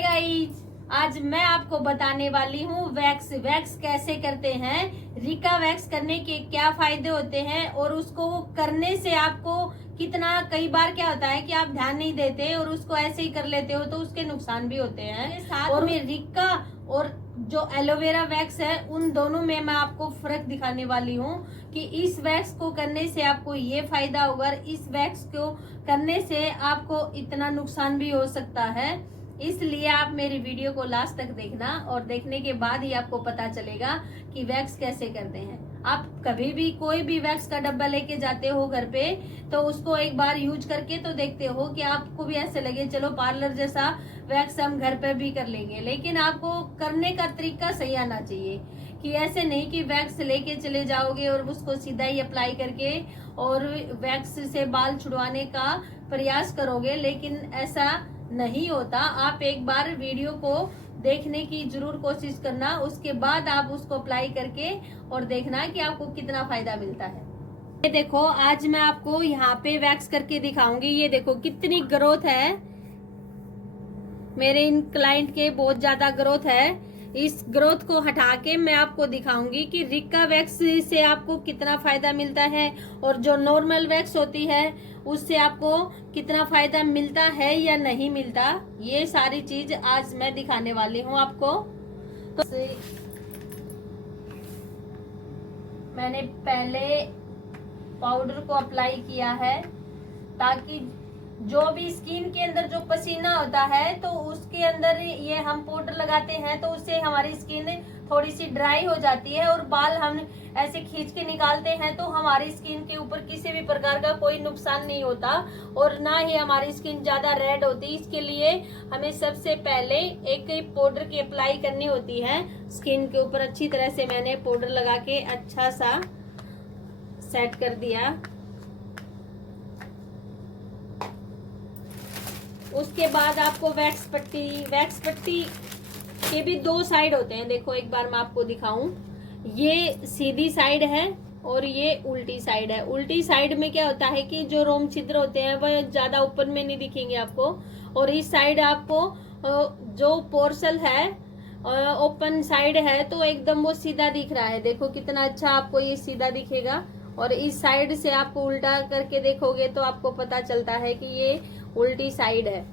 Hi guys, आज मैं आपको बताने वाली हूँ वैक्स कैसे करते हैं। रिका वैक्स करने के क्या फायदे होते हैं और उसको करने से आपको कितना, कई बार क्या होता है कि आप ध्यान नहीं देते और उसको ऐसे ही कर लेते हो तो उसके नुकसान भी होते हैं। साथ और में रिका और जो एलोवेरा वैक्स है उन दोनों में मैं आपको फर्क दिखाने वाली हूँ कि इस वैक्स को करने से आपको ये फायदा होगा, इस वैक्स को करने से आपको इतना नुकसान भी हो सकता है। इसलिए आप मेरी वीडियो को लास्ट तक देखना और देखने के बाद ही आपको पता चलेगा कि वैक्स कैसे करते हैं। आप कभी भी कोई भी वैक्स का डब्बा लेके जाते हो घर पे तो उसको एक बार यूज करके तो देखते हो कि आपको भी ऐसे लगे चलो पार्लर जैसा वैक्स हम घर पे भी कर लेंगे, लेकिन आपको करने का तरीका सही आना चाहिए कि ऐसे नहीं कि वैक्स लेके चले जाओगे और उसको सीधा ही अप्लाई करके और वैक्स से बाल छुड़वाने का प्रयास करोगे, लेकिन ऐसा नहीं होता। आप एक बार वीडियो को देखने की जरूर कोशिश करना, उसके बाद आप उसको अप्लाई करके और देखना कि आपको कितना फायदा मिलता है। ये देखो, आज मैं आपको यहाँ पे वैक्स करके दिखाऊंगी। ये देखो कितनी ग्रोथ है, मेरे इन क्लाइंट के बहुत ज्यादा ग्रोथ है। इस ग्रोथ को हटा के मैं आपको दिखाऊंगी कि रिका वैक्स से आपको कितना फायदा मिलता है और जो नॉर्मल वैक्स होती है उससे आपको कितना फायदा मिलता है या नहीं मिलता। ये सारी चीज आज मैं दिखाने वाली हूँ आपको। तो मैंने पहले पाउडर को अप्लाई किया है ताकि जो भी स्किन के अंदर जो पसीना होता है तो उसके अंदर ये हम पाउडर लगाते हैं तो उससे हमारी स्किन थोड़ी सी ड्राई हो जाती है और बाल हम ऐसे खींच के निकालते हैं तो हमारी स्किन के ऊपर किसी भी प्रकार का कोई नुकसान नहीं होता और ना ही हमारी स्किन ज्यादा रेड होती। इसके लिए हमें सबसे पहले एक पाउडर की अप्लाई करनी होती है स्किन के ऊपर। अच्छी तरह से मैंने पाउडर लगा के अच्छा सा सेट कर दिया। उसके बाद आपको वैक्स पट्टी के भी दो साइड होते हैं। देखो एक बार मैं आपको दिखाऊं, ये सीधी साइड है और ये उल्टी साइड है। उल्टी साइड में क्या होता है कि जो रोम छिद्र होते हैं वह ज्यादा ऊपर में नहीं दिखेंगे आपको, और इस साइड आपको जो पोर्सल है ओपन साइड है तो एकदम वो सीधा दिख रहा है। देखो कितना अच्छा आपको ये सीधा दिखेगा, और इस साइड से आपको उल्टा करके देखोगे तो आपको पता चलता है कि ये उल्टी साइड है।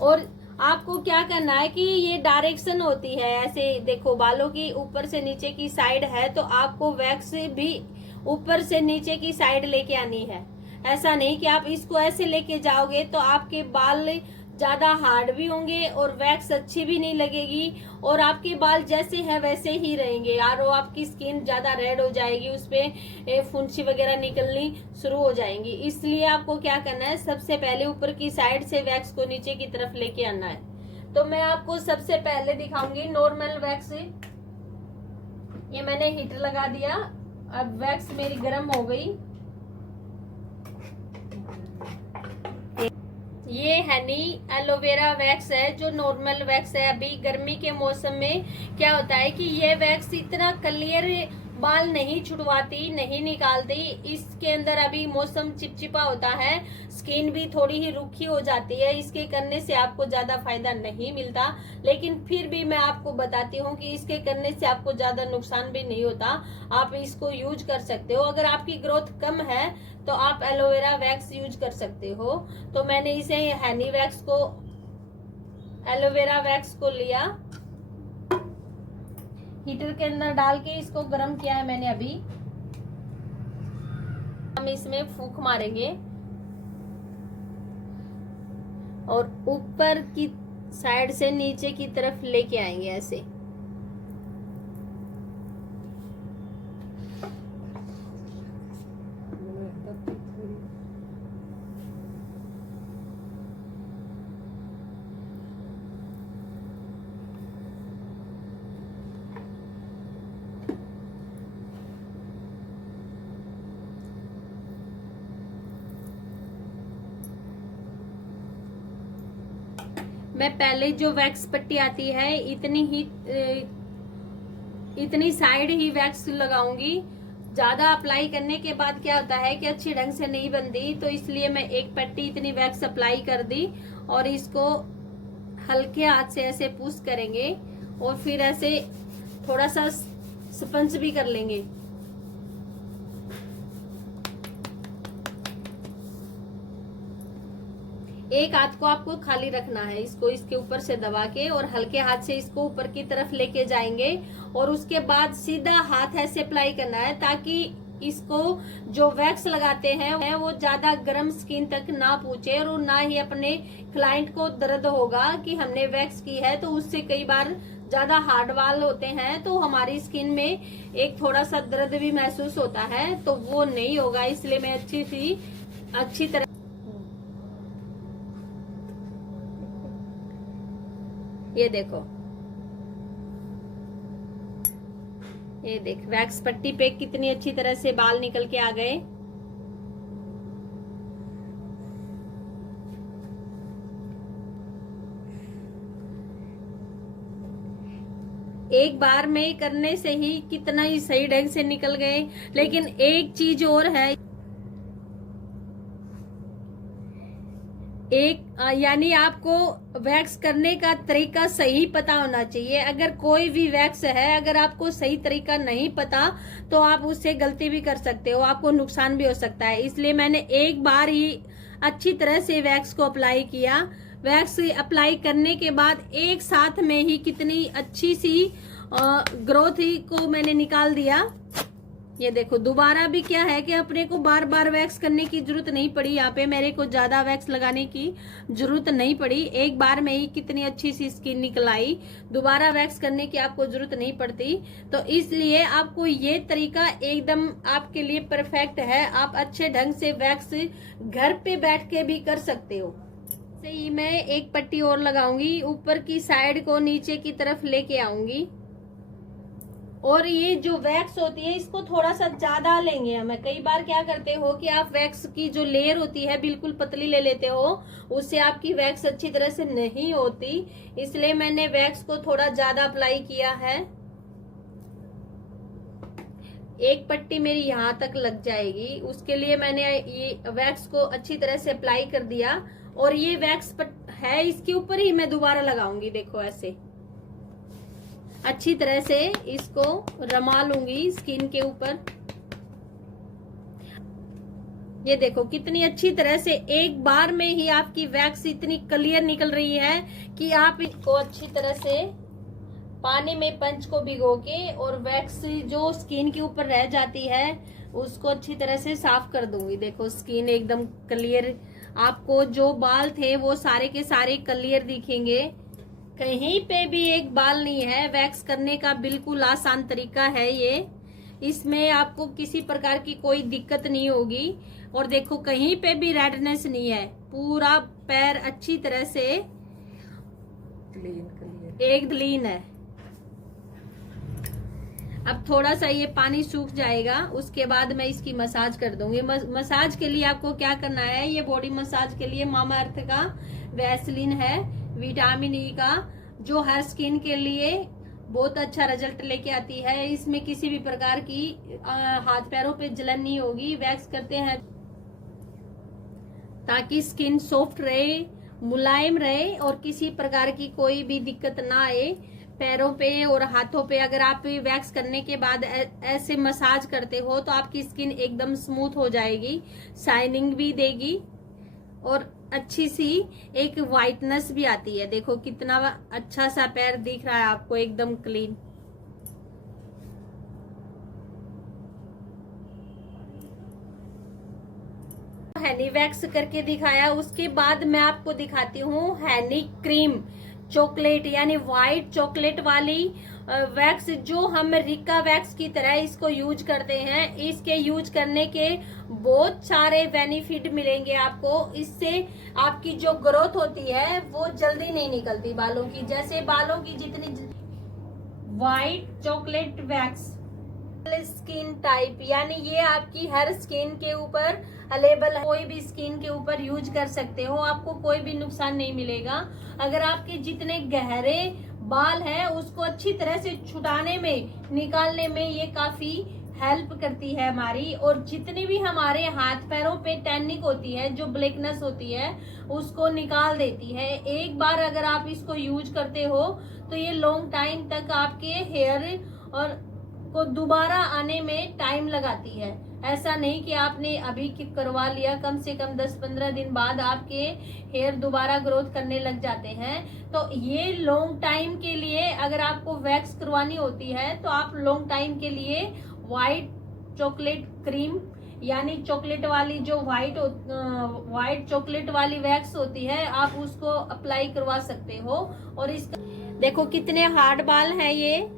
और आपको क्या करना है कि ये डायरेक्शन होती है ऐसे, देखो बालों की ऊपर से नीचे की साइड है तो आपको वैक्स भी ऊपर से नीचे की साइड लेके आनी है। ऐसा नहीं कि आप इसको ऐसे लेके जाओगे तो आपके बाल ज्यादा हार्ड भी होंगे और वैक्स अच्छी भी नहीं लगेगी और आपके बाल जैसे हैं वैसे ही रहेंगे और आपकी स्किन ज्यादा रेड हो जाएगी, उसपे फुंसी वगैरह निकलनी शुरू हो जाएंगी। इसलिए आपको क्या करना है, सबसे पहले ऊपर की साइड से वैक्स को नीचे की तरफ लेके आना है। तो मैं आपको सबसे पहले दिखाऊंगी नॉर्मल वैक्स। ये मैंने हीटर लगा दिया, अब वैक्स मेरी गर्म हो गई। ये हनी एलोवेरा वैक्स है जो नॉर्मल वैक्स है। अभी गर्मी के मौसम में क्या होता है कि ये वैक्स इतना क्लियर बाल नहीं छुड़वाती, नहीं निकालती। इसके अंदर अभी मौसम चिपचिपा होता है, स्किन भी थोड़ी ही रूखी हो जाती है। इसके करने से आपको ज्यादा फायदा नहीं मिलता, लेकिन फिर भी मैं आपको बताती हूँ कि इसके करने से आपको ज्यादा नुकसान भी नहीं होता। आप इसको यूज कर सकते हो। अगर आपकी ग्रोथ कम है तो आप एलोवेरा वैक्स यूज कर सकते हो। तो मैंने इसे हनी वैक्स को, एलोवेरा वैक्स को लिया, हीटर के अंदर डाल के इसको गर्म किया है मैंने। अभी हम इसमें फूंक मारेंगे और ऊपर की साइड से नीचे की तरफ लेके आएंगे ऐसे। मैं पहले जो वैक्स पट्टी आती है इतनी साइड ही वैक्स लगाऊंगी। ज्यादा अप्लाई करने के बाद क्या होता है कि अच्छी ढंग से नहीं बनती, तो इसलिए मैं एक पट्टी इतनी वैक्स अप्लाई कर दी और इसको हल्के हाथ से ऐसे पुश करेंगे और फिर ऐसे थोड़ा सा स्पंज भी कर लेंगे। एक हाथ को आपको खाली रखना है, इसको इसके ऊपर से दबा के और हल्के हाथ से इसको ऊपर की तरफ लेके जाएंगे और उसके बाद सीधा हाथ ऐसे अप्लाई करना है ताकि इसको जो वैक्स लगाते हैं वो ज्यादा गर्म स्किन तक ना पहुंचे और ना ही अपने क्लाइंट को दर्द होगा कि हमने वैक्स की है। तो उससे कई बार ज्यादा हार्ड वाल होते हैं तो हमारी स्किन में एक थोड़ा सा दर्द भी महसूस होता है, तो वो नहीं होगा। इसलिए मैं अच्छी तरह ये देखो, ये देख वैक्स पट्टी पे कितनी अच्छी तरह से बाल निकल के आ गए। एक बार में करने से ही कितना ही सही ढंग से निकल गए। लेकिन एक चीज और है, यानी आपको वैक्स करने का तरीका सही पता होना चाहिए। अगर कोई भी वैक्स है, अगर आपको सही तरीका नहीं पता तो आप उससे गलती भी कर सकते हो, आपको नुकसान भी हो सकता है। इसलिए मैंने एक बार ही अच्छी तरह से वैक्स को अप्लाई किया। वैक्स अप्लाई करने के बाद एक साथ में ही कितनी अच्छी सी ग्रोथ को मैंने निकाल दिया। ये देखो, दोबारा भी क्या है कि अपने को बार बार वैक्स करने की जरूरत नहीं पड़ी। यहाँ पे मेरे को ज्यादा वैक्स लगाने की जरूरत नहीं पड़ी, एक बार में ही कितनी अच्छी सी स्किन निकल आई। दोबारा वैक्स करने की आपको जरूरत नहीं पड़ती। तो इसलिए आपको ये तरीका एकदम आपके लिए परफेक्ट है। आप अच्छे ढंग से वैक्स घर पे बैठ के भी कर सकते हो। से ही मैं एक पट्टी और लगाऊंगी, ऊपर की साइड को नीचे की तरफ लेके आऊंगी। और ये जो वैक्स होती है इसको थोड़ा सा ज्यादा लेंगे हमें। कई बार क्या करते हो कि आप वैक्स की जो लेयर होती है बिल्कुल पतली ले लेते हो, उससे आपकी वैक्स अच्छी तरह से नहीं होती। इसलिए मैंने वैक्स को थोड़ा ज्यादा अप्लाई किया है। एक पट्टी मेरी यहाँ तक लग जाएगी, उसके लिए मैंने ये वैक्स को अच्छी तरह से अप्लाई कर दिया। और ये वैक्स है, इसके ऊपर ही मैं दोबारा लगाऊंगी। देखो, ऐसे अच्छी तरह से इसको रमा लूंगी स्किन के ऊपर। ये देखो कितनी अच्छी तरह से एक बार में ही आपकी वैक्स इतनी क्लियर निकल रही है कि आप इसको अच्छी तरह से पानी में पंच को भिगो के और वैक्स जो स्किन के ऊपर रह जाती है उसको अच्छी तरह से साफ कर दूंगी। देखो स्किन एकदम क्लियर, आपको जो बाल थे वो सारे के सारे क्लियर दिखेंगे, कहीं पे भी एक बाल नहीं है। वैक्स करने का बिल्कुल आसान तरीका है ये, इसमें आपको किसी प्रकार की कोई दिक्कत नहीं होगी। और देखो कहीं पे भी रेडनेस नहीं है, पूरा पैर अच्छी तरह से एक क्लीन है। अब थोड़ा सा ये पानी सूख जाएगा, उसके बाद मैं इसकी मसाज कर दूंगी। मसाज के लिए आपको क्या करना है, ये बॉडी मसाज के लिए मामा अर्थ का वैसलीन है विटामिन ई का, जो हर स्किन के लिए बहुत अच्छा रिजल्ट लेके आती है। इसमें किसी भी प्रकार की हाथ पैरों पे जलन नहीं होगी। वैक्स करते हैं ताकि स्किन सॉफ्ट रहे, मुलायम रहे और किसी प्रकार की कोई भी दिक्कत ना आए पैरों पे और हाथों पे। अगर आप वैक्स करने के बाद ऐसे मसाज करते हो तो आपकी स्किन एकदम स्मूथ हो जाएगी, शाइनिंग भी देगी और अच्छी सी एक वाइटनेस भी आती है। देखो कितना अच्छा सा पैर दिख रहा है आपको, एकदम क्लीन। हैनी वैक्स करके दिखाया, उसके बाद मैं आपको दिखाती हूँ हैनी क्रीम चॉकलेट, यानी व्हाइट चॉकलेट वाली वैक्स, जो हम रिका वैक्स की तरह इसको यूज करते हैं। इसके यूज करने के बहुत सारे बेनिफिट मिलेंगे आपको। इससे आपकी जो ग्रोथ होती है वो जल्दी नहीं निकलती बालों की, जैसे बालों की जितनी white chocolate wax skin type, यानी ये आपकी हर स्किन के ऊपर अवेलेबल है, कोई भी स्किन के ऊपर यूज कर सकते हो, आपको कोई भी नुकसान नहीं मिलेगा। अगर आपके जितने गहरे बाल हैं उसको अच्छी तरह से छुटाने में, निकालने में ये काफी हेल्प करती है हमारी। और जितनी भी हमारे हाथ पैरों पे टैनिक होती है, जो ब्लैकनेस होती है, उसको निकाल देती है। एक बार अगर आप इसको यूज करते हो तो ये लॉन्ग टाइम तक आपके हेयर और को दोबारा आने में टाइम लगाती है। ऐसा नहीं कि आपने अभी करवा लिया, कम से कम 10-15 दिन बाद आपके हेयर दोबारा ग्रोथ करने लग जाते हैं। तो ये लॉन्ग टाइम के लिए अगर आपको वैक्स करवानी होती है तो आप लॉन्ग टाइम के लिए व्हाइट चॉकलेट क्रीम, यानी चॉकलेट वाली जो व्हाइट चॉकलेट वाली वैक्स होती है, आप उसको अप्लाई करवा सकते हो। और इसका देखो कितने हार्ड बाल हैं ये।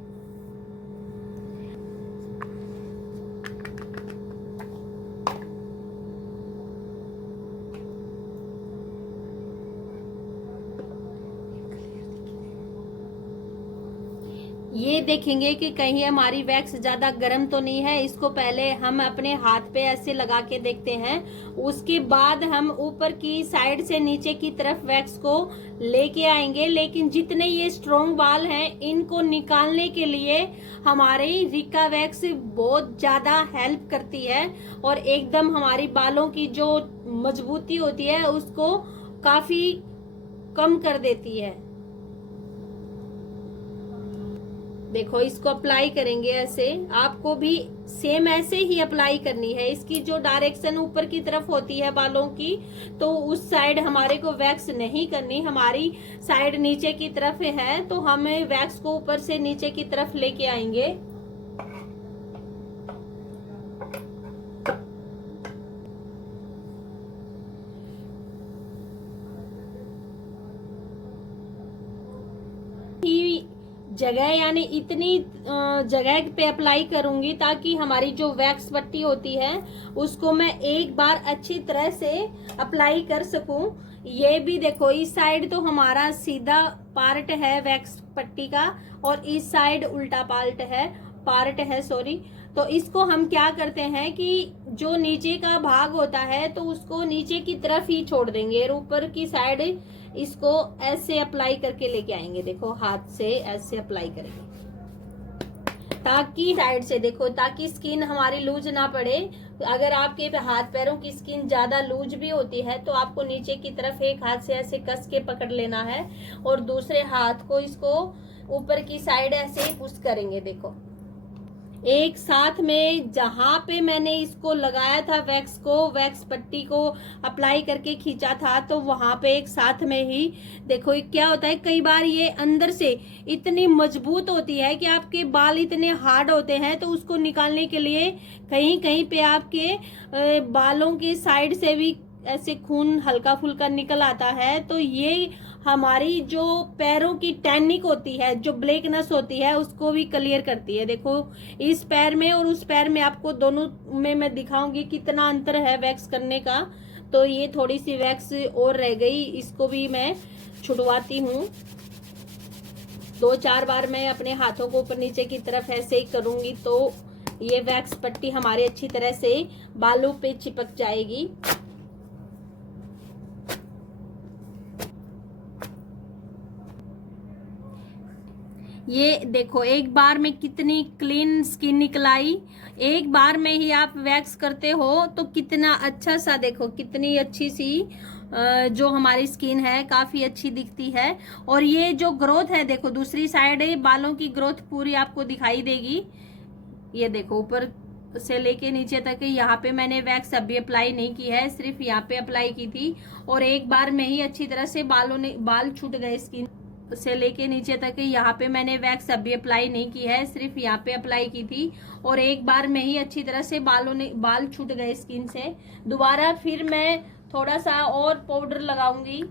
ये देखेंगे कि कहीं हमारी वैक्स ज्यादा गर्म तो नहीं है। इसको पहले हम अपने हाथ पे ऐसे लगा के देखते हैं, उसके बाद हम ऊपर की साइड से नीचे की तरफ वैक्स को लेके आएंगे। लेकिन जितने ये स्ट्रॉन्ग बाल हैं, इनको निकालने के लिए हमारी रिका वैक्स बहुत ज्यादा हेल्प करती है और एकदम हमारी बालों की जो मजबूती होती है उसको काफी कम कर देती है। देखो इसको अप्लाई करेंगे ऐसे, आपको भी सेम ऐसे ही अप्लाई करनी है। इसकी जो डायरेक्शन ऊपर की तरफ होती है बालों की, तो उस साइड हमारे को वैक्स नहीं करनी, हमारी साइड नीचे की तरफ है, तो हमें वैक्स को ऊपर से नीचे की तरफ लेके आएंगे। जगह यानी इतनी जगह पे अप्लाई करूंगी ताकि हमारी जो वैक्स पट्टी होती है उसको मैं एक बार अच्छी तरह से अप्लाई कर सकूं। ये भी देखो, इस साइड तो हमारा सीधा पार्ट है वैक्स पट्टी का और इस साइड उल्टा पार्ट है सॉरी। तो इसको हम क्या करते हैं कि जो नीचे का भाग होता है तो उसको नीचे की तरफ ही छोड़ देंगे और ऊपर की साइड इसको ऐसे अप्लाई करके लेके आएंगे। देखो हाथ से ऐसे अप्लाई करेंगे ताकि साइड से देखो, ताकि स्किन हमारी लूज ना पड़े। अगर आपके हाथ पैरों की स्किन ज्यादा लूज भी होती है तो आपको नीचे की तरफ एक हाथ से ऐसे कस के पकड़ लेना है और दूसरे हाथ को इसको ऊपर की साइड ऐसे ही पुश करेंगे। देखो एक साथ में जहां पे मैंने इसको लगाया था वैक्स पट्टी को अप्लाई करके खींचा था, तो वहां पे एक साथ में ही देखो क्या होता है, कई बार ये अंदर से इतनी मजबूत होती है कि आपके बाल इतने हार्ड होते हैं, तो उसको निकालने के लिए कहीं कहीं पे आपके बालों की साइड से भी ऐसे खून हल्का फुल्का निकल आता है। तो ये हमारी जो पैरों की टैनिक होती है, जो ब्लैकनेस होती है, उसको भी क्लियर करती है। देखो इस पैर में और उस पैर में आपको दोनों में मैं दिखाऊंगी कितना अंतर है वैक्स करने का। तो ये थोड़ी सी वैक्स और रह गई, इसको भी मैं छुड़वाती हूँ। 2-4 बार मैं अपने हाथों को ऊपर नीचे की तरफ ऐसे ही करूंगी तो ये वैक्स पट्टी हमारी अच्छी तरह से बालों पे चिपक जाएगी। ये देखो एक बार में कितनी क्लीन स्किन निकल आई। एक बार में ही आप वैक्स करते हो तो कितना अच्छा सा, देखो कितनी अच्छी सी जो हमारी स्किन है काफी अच्छी दिखती है। और ये जो ग्रोथ है देखो दूसरी साइड बालों की ग्रोथ पूरी आपको दिखाई देगी। ये देखो ऊपर से लेके नीचे तक, यहाँ पे मैंने वैक्स अभी अप्लाई नहीं की है, सिर्फ यहाँ पे अप्लाई की थी और एक बार में ही अच्छी तरह से बाल छूट गए स्किन से लेके नीचे तक। यहाँ पे मैंने वैक्स अभी अप्लाई नहीं की है, सिर्फ यहाँ पे अप्लाई की थी और एक बार में ही अच्छी तरह से बाल छूट गए स्किन से। दोबारा फिर मैं थोड़ा सा और पाउडर लगाऊंगी।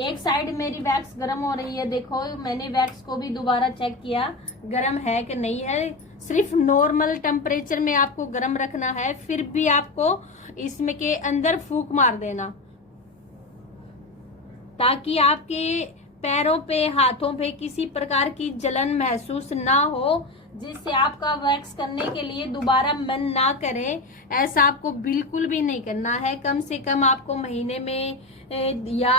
एक साइड मेरी वैक्स गर्म हो रही है, देखो मैंने वैक्स को भी दोबारा चेक किया गर्म है कि नहीं है। सिर्फ नॉर्मल टेम्परेचर में आपको गर्म रखना है, फिर भी आपको इसमें के अंदर फूंक मार देना ताकि आपके पैरों पे हाथों पे किसी प्रकार की जलन महसूस ना हो, जिससे आपका वैक्स करने के लिए दोबारा मन ना करे। ऐसा आपको बिल्कुल भी नहीं करना है। कम से कम आपको महीने में या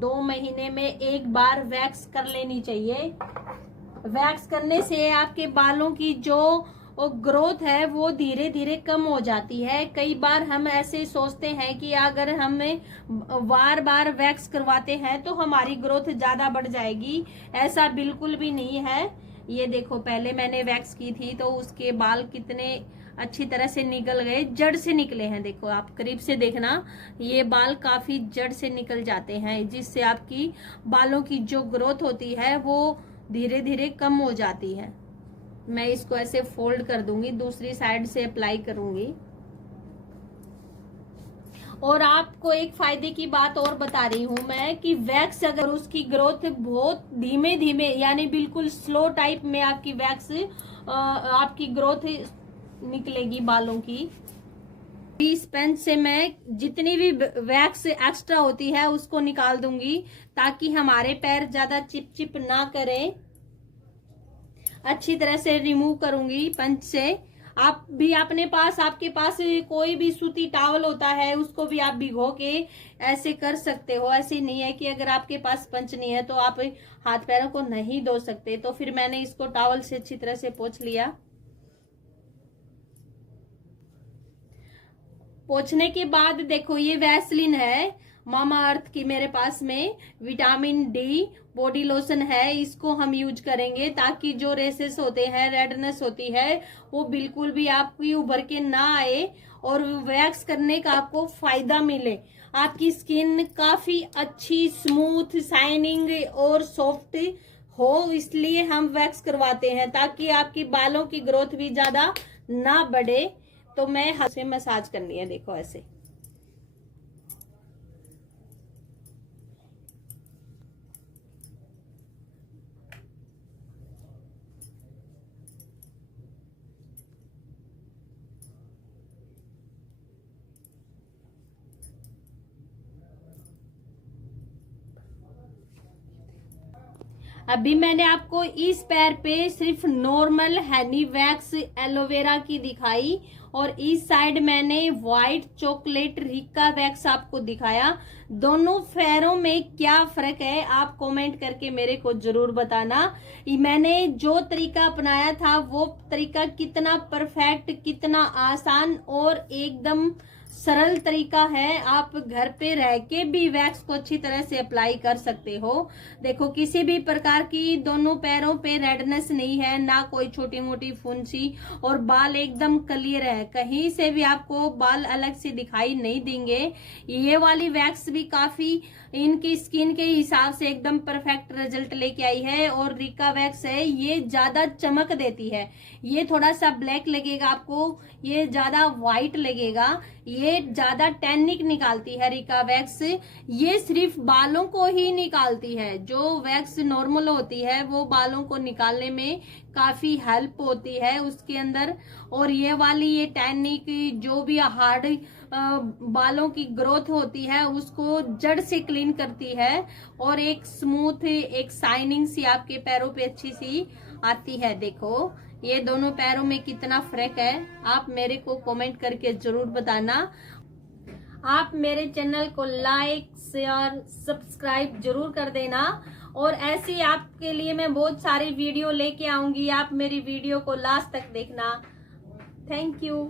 2 महीने में एक बार वैक्स कर लेनी चाहिए। वैक्स करने से आपके बालों की जो और ग्रोथ है वो धीरे धीरे कम हो जाती है। कई बार हम ऐसे सोचते हैं कि अगर हमें बार बार वैक्स करवाते हैं तो हमारी ग्रोथ ज्यादा बढ़ जाएगी। ऐसा बिल्कुल भी नहीं है। ये देखो, पहले मैंने वैक्स की थी तो उसके बाल कितने अच्छी तरह से निकल गए, जड़ से निकले हैं। देखो, आप करीब से देखना, ये बाल काफी जड़ से निकल जाते हैं, जिससे आपकी बालों की जो ग्रोथ होती है वो धीरे धीरे कम हो जाती है। मैं इसको ऐसे फोल्ड कर दूंगी, दूसरी साइड से अप्लाई करूंगी। और आपको एक फायदे की बात और बता रही हूं मैं कि वैक्स अगर उसकी ग्रोथ बहुत धीमे धीमे यानी बिल्कुल स्लो टाइप में आपकी वैक्स आपकी ग्रोथ निकलेगी बालों की। इस पेन से मैं जितनी भी वैक्स एक्स्ट्रा होती है उसको निकाल दूंगी, ताकि हमारे पैर ज्यादा चिपचिप ना करें। अच्छी तरह से रिमूव करूंगी पंच से। आप भी अपने पास, आपके पास कोई भी सूती टॉवल होता है उसको भी आप भिगो के ऐसे कर सकते हो। ऐसे नहीं है कि अगर आपके पास पंच नहीं है तो आप हाथ पैरों को नहीं धो सकते। तो फिर मैंने इसको टॉवल से अच्छी तरह से पोंछ लिया। पोंछने के बाद देखो, ये वैसलीन है मामा अर्थ की मेरे पास में, विटामिन डी बॉडी लोशन है। इसको हम यूज करेंगे ताकि जो रेसेस होते हैं, रेडनेस होती है, वो बिल्कुल भी आपकी उभर के ना आए और वैक्स करने का आपको फायदा मिले। आपकी स्किन काफी अच्छी, स्मूथ, शाइनिंग और सॉफ्ट हो, इसलिए हम वैक्स करवाते हैं, ताकि आपकी बालों की ग्रोथ भी ज्यादा ना बढ़े। तो मैं हाथ से मसाज करनी है, देखो ऐसे। अभी मैंने आपको इस पैर पे सिर्फ नॉर्मल हनी वैक्स एलोवेरा की दिखाई, और इस साइड मैंने व्हाइट चॉकलेट रिका वैक्स आपको दिखाया। दोनों पैरों में क्या फर्क है आप कमेंट करके मेरे को जरूर बताना। मैंने जो तरीका अपनाया था वो तरीका कितना परफेक्ट, कितना आसान और एकदम सरल तरीका है। आप घर पे रह के भी वैक्स को अच्छी तरह से अप्लाई कर सकते हो। देखो, किसी भी प्रकार की दोनों पैरों पे रेडनेस नहीं है, ना कोई छोटी मोटी फुंसी, और बाल एकदम क्लियर है। कहीं से भी आपको बाल अलग से दिखाई नहीं देंगे। ये वाली वैक्स भी काफी इनकी स्किन के हिसाब से एकदम परफेक्ट रिजल्ट लेके आई है। और रिका वैक्स है, ये ज्यादा चमक देती है। ये थोड़ा सा ब्लैक लगेगा आपको, ये ज्यादा व्हाइट लगेगा। ये ज्यादा टैनिक निकालती है रिका वैक्स। ये सिर्फ बालों को ही निकालती है। जो वैक्स नॉर्मल होती है वो बालों को निकालने में काफी हेल्प होती है उसके अंदर। और ये वाली ये टैनिक, जो भी हार्ड बालों की ग्रोथ होती है उसको जड़ से क्लीन करती है, और एक स्मूथ, एक शाइनिंग सी आपके पैरों पे अच्छी सी आती है। देखो, ये दोनों पैरों में कितना फर्क है, आप मेरे को कमेंट करके जरूर बताना। आप मेरे चैनल को लाइक, शेयर, सब्सक्राइब जरूर कर देना। और ऐसी आपके लिए मैं बहुत सारी वीडियो लेके आऊंगी, आप मेरी वीडियो को लास्ट तक देखना। Thank you.